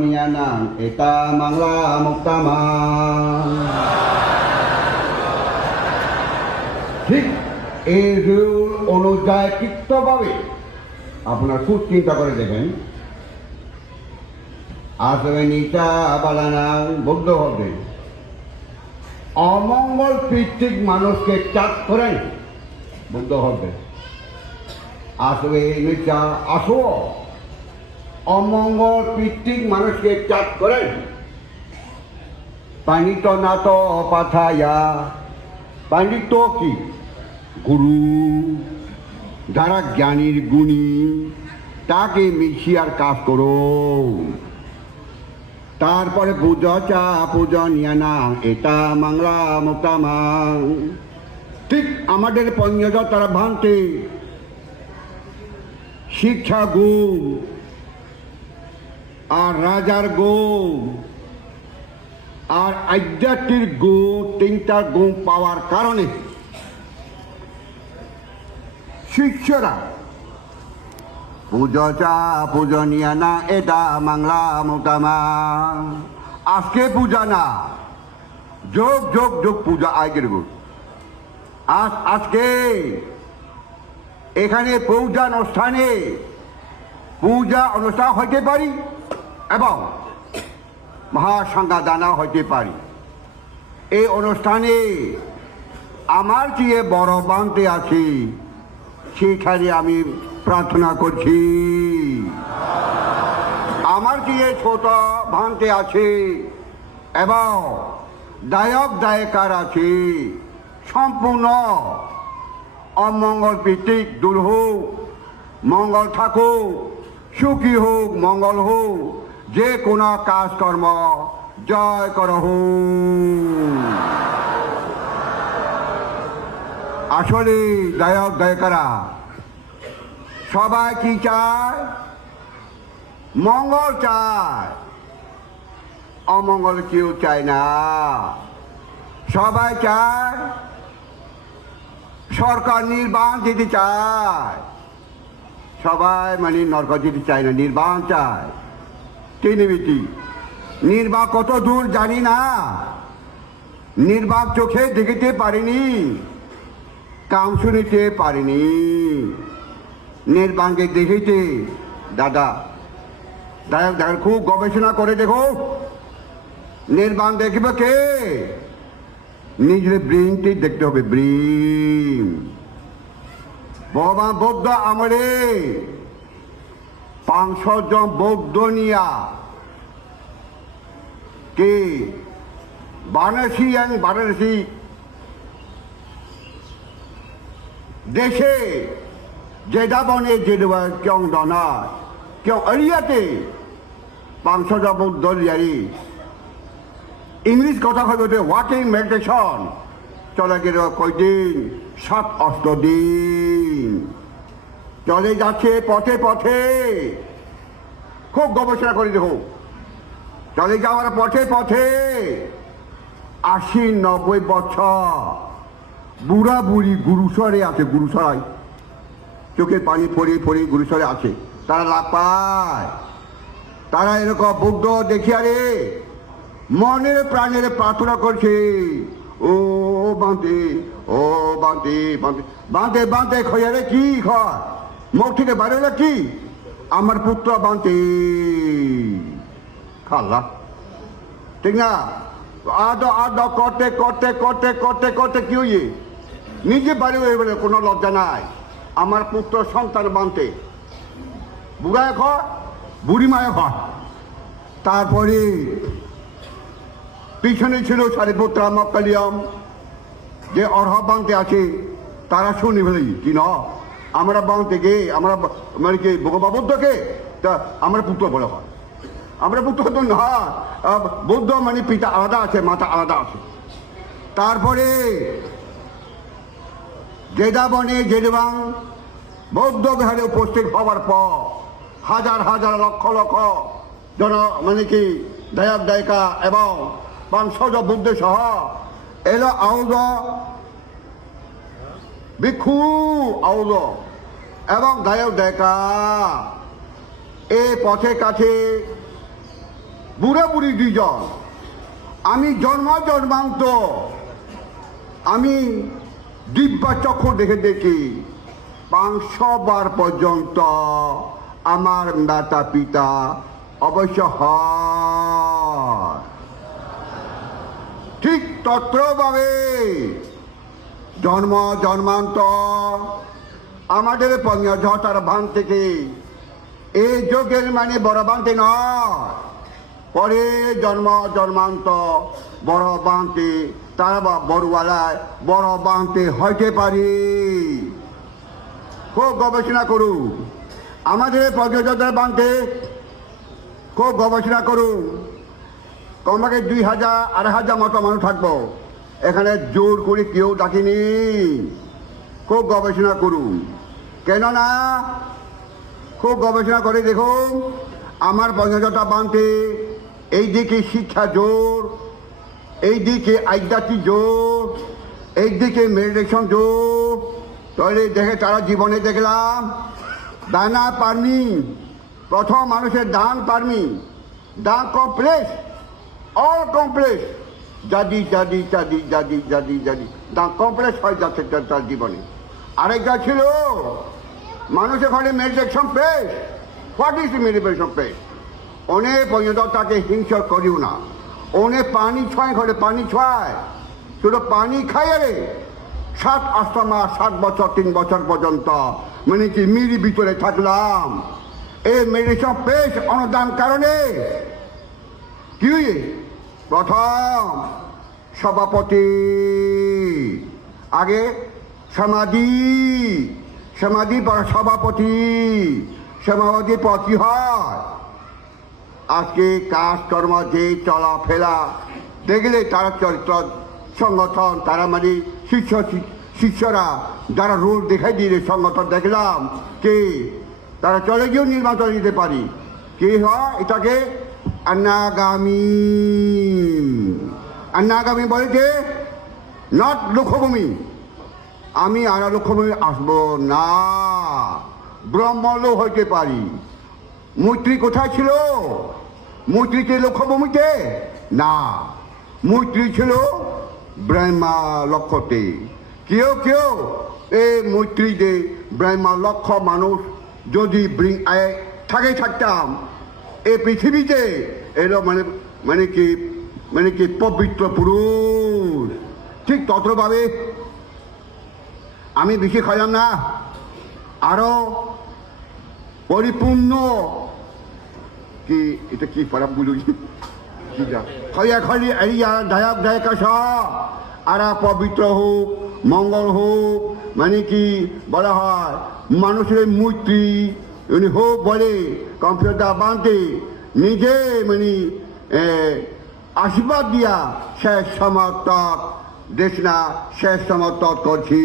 niyanang eta mangla muktama ঠিক এই rule অনুযায়ী কৃত্যভাবে আপনার খুব চিন্তা করে দেখেন আসবে নিচা বালানা বৌদ্ধ হবে অমঙ্গল ভিত্তিক মানুষকে চাপ করেন বৌদ্ধ হবে আসবে নিচা আসো অমঙ্গল ভিত্তিক মানুষকে চাপ করেন পানিত নাত পাথায়া পাণ্ডিত কি গুরু যারা জ্ঞানীর গুণী তাকে মিশিয়ার কাজ করো তারপরে পূজা চা পূজা নিয়ানা এটা মাংলা মোটামা ঠিক আমাদের পঞ্চজ তারা ভাঙতে শিক্ষা গুণ আর রাজার গুণ আর আধ্যাত্মিক গুণ তিনটা গুণ পাওয়ার কারণে শিষ্যরা পূজা চা পূজনীয় না এটা মাংলা মোটামা আজকে পূজা না যোগ যোগ যোগ পূজা আগের গুণ আজকে এখানে পূজা অনুষ্ঠান হইতে পারি এবং মহাসংঘা দানা হইতে পারি এই অনুষ্ঠানে আমার চেয়ে বড় বানতে আছি সেখানে আমি প্রার্থনা করছি আমার চেয়ে ছোট ভাঙতে আছে এবং দায়ক দায়িকার আছে সম্পূর্ণ অমঙ্গল ভিত্তিক দূর হোক মঙ্গল থাকুক সুখী হোক মঙ্গল হোক যে কোনো কাজকর্ম জয় কর হোক আসলে দায়ক দায়িকারা সবাই কি চায় মঙ্গল চায় অমঙ্গল কেউ চায় না সবাই চায় সরকার নির্বাণ দিতে চায় সবাই মানে নরক যেতে চায় না নির্বাণ চায় তিনিবিতি নির্বাক কত দূর জানি না নির্বাক চোখে দেখিতে পারিনি কাম শুনিতে পারিনি নির্বাণকে দেখিতে দাদা দায়ক দায়ক খুব গবেষণা করে দেখো নির্বাণ দেখবে কে নিজের ব্রেনটি দেখতে হবে ব্রেন ভগবান বৌদ্ধ আমলে 500 জন বৌদ্ধ নিয়া কে বারাণসী দেশে যেটা বনে যেটা কেউ দনা কেউ এরিয়াতে 500 জন বৌদ্ধ লিয়ারি ইংলিশ কথা হবে ওয়াকিং মেডিটেশন চলে গেল কয়দিন 7-8 দিন চলে যাচ্ছে পথে পথে খুব গবেষণা করে দেখো চলে যাওয়ার পথে পথে 80-90 বছর বুড়া বুড়ি গুরুসরে আছে গুরুসরাই চোখের পানি ফড়িয়ে গুরুসরে আছে তারা লাভ পায় তারা এরকম বুদ্ধ দেখিয়া রে মনের প্রাণের প্রার্থনা করছে ও বাঁধে ও বাঁধে বাঁধে বাঁধে বাঁধে খয়ারে কি খয় মুখ থেকে বাইরে হলে কি আমার পুত্র বাঁধে খাল্লা ঠিক না আদ করতে করতে করতে করতে করতে কি হইয়ে নিজে বাড়ি হয়ে বলে কোনো লজ্জা নাই আমার পুত্র সন্তান বাঁধতে বুড়ায় খয় বুড়ি মায়ে খয় তারপরে পিছনে ছিল সারিপুত্রা মক্কালিয়াম যে অর্হ বাঁধতে আছে তারা শুনি ফেলি কি না আমরা বাঁধতে গে আমরা মানে কি বৌদ্ধকে তা আমরা পুত্র বলে হয় আমরা পুত্র তো না বৌদ্ধ মানে পিতা আলাদা আছে মাতা আলাদা আছে তারপরে জেদা বনে জেদবাং বৌদ্ধ বিহারে উপস্থিত হওয়ার পর হাজার হাজার লক্ষ লক্ষ জন মানে কি দায়ক দায়িকা এবং 500 জন বুদ্ধ সহ এলো আউজ ভিক্ষু আউজ এবং দায়ক দায়িকা এই পথে কাছে বুড়া বুড়ি দুইজন, আমি জন্মান্ত, আমি দিব্যা চক্ষু দেখে দেখি 500 বার পর্যন্ত আমার মাতা পিতা অবশ্য হয়। ঠিক তত্রভাবে জন্মান্তর আমাদের পঞ্চঝটার ভান থেকে এই যোগের মানে বড় বান্তে নয়, পরে জন্মান্তর বড় বান্তে তারা বড়ওয়ালায় বড় বান্তে হইতে পারি। খুব গবেষণা করুন আমাদের পঞ্চঝটার বান্তে, খুব গবেষণা করুন। কমপক্ষে 2000 2500 মতো মানুষ থাকবো এখানে, জোর করে কেউ ডাকিনি। খুব গবেষণা করুন, কেননা খুব গবেষণা করে দেখুন আমার পঞ্চঝটা বাঁধতে এই দিকে শিক্ষা জোর, এই দিকে আধ্যাত্মিক জোর, এই দিকে মেডিটেশন জোর। তাহলে দেখে তারা জীবনে দেখলাম দানা পারমি, প্রথম মানুষের দান পারমি, দান কমপ্লেক্স, অল কমপ্লেক্স, জাদি দান কমপ্লেক্স হয়ে যাচ্ছে তার জীবনে। আরেকটা ছিল মানুষের ঘরে মেডিটেশন পেশ। হোয়াট ইজ মেডিটেশন পেশ? অনেক পর্যন্ত তাকে হিংসা করিও না, অনেক পানি ছয়, ঘরে পানি ছয়, শুধু পানি খায় রে 7-8 মাস, 7 বছর 3 বছর পর্যন্ত মানে কি মিরি ভিতরে থাকলাম। এই মেডিটেশন পেশ অনুদান কারণে কি প্রথম সভাপতি, আগে সমাধি পর সভাপতি, সভাপতি পর কি হয়? আজকে কাজকর্ম যে চলাফেরা দেখলে তারা চরিত্র সংগঠন, তারা মানে শিষ্যরা যারা রোল দেখাই দিয়ে সংগঠন দেখলাম কে তারা চলে গিয়েও নির্বাচন দিতে পারি। কি হয় এটাকে? অনাগামী বলে যে নট লক্ষ্যভূমি, আমি আর লক্ষ্যভূমি আসবো না, ব্রহ্মলো হইতে পারি। মৈত্রী কোথায় ছিল? মৈত্রীকে লক্ষ্যভূমিতে না, মৈত্রী ছিল ব্রহ্মা লক্ষ্যতে। কেউ এই মৈত্রীতে ব্রহ্মা লক্ষ্য মানুষ যদি থাকতাম এই পৃথিবীতে, এলো মানে কি পবিত্র পুরুষ। ঠিক ততভাবে আমি বেশি খাইলাম না, আরো পরিপূর্ণ কি এটা কি পারাব বুঝি খালি এরিয়া দায়ক দায়িকা সব আরা পবিত্র হোক, মঙ্গল হোক, মানে কি বলা হয় মানুষের মৈত্রী হোক বলে কম্পিউটার বাঁধতে নিজে মানে আশীর্বাদ দিয়া শেষ সমর্থক দেশ না শেষ সমর্থক করছি।